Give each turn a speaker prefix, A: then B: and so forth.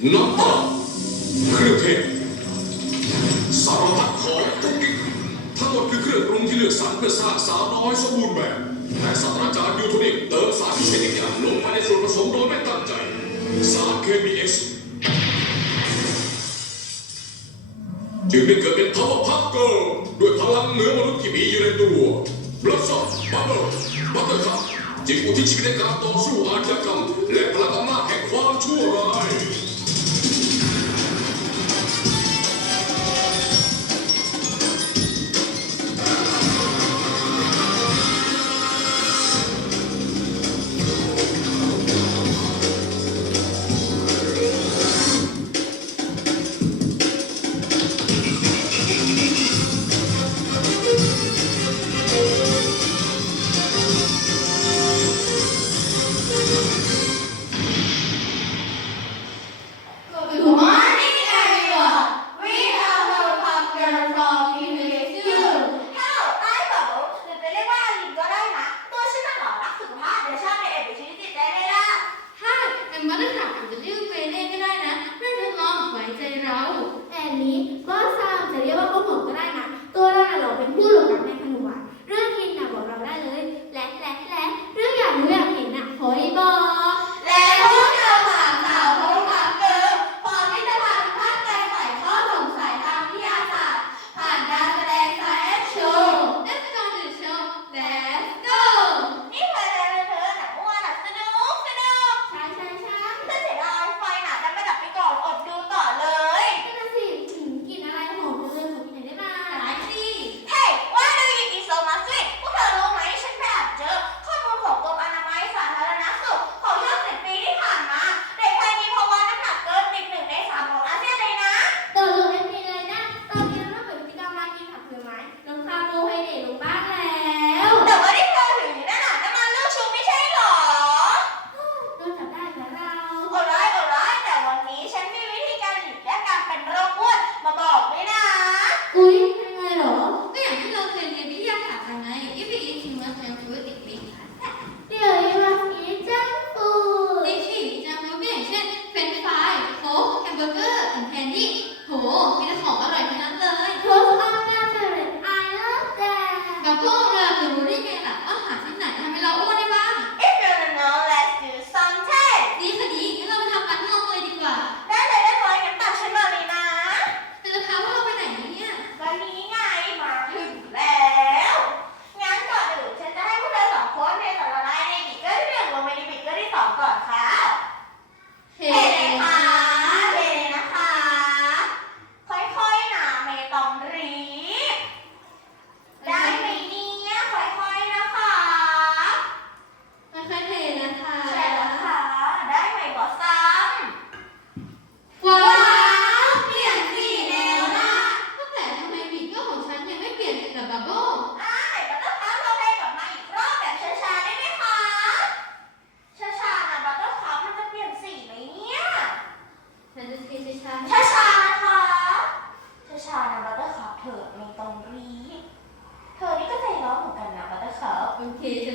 A: น้ำตาเครื่องเทศสารพัดของกุ๊กกิ๊กทั้งหมดคือเครื่องปรุงที่เลือกสรรเพื่อสร้างสาวน้อยสมบูรณ์แบบ แต่ศาสตราจารย์ยูโทนิกเติมสารพิเศษอีกอย่างลงไปในส่วนผสมโดยไม่ตั้งใจ สารเคมีเอ็กซ์จึงได้เกิดเป็น Power Puff Girl ด้วยพลังเหนือมนุษย์ที่มีอยู่ในตัว Blossom Bubble Buttercup จึงอุทิศชีวิตในการต่อสู้อาชญากรรมและพลังอำนาจแห่งความชั่วร้าย
B: Please. porque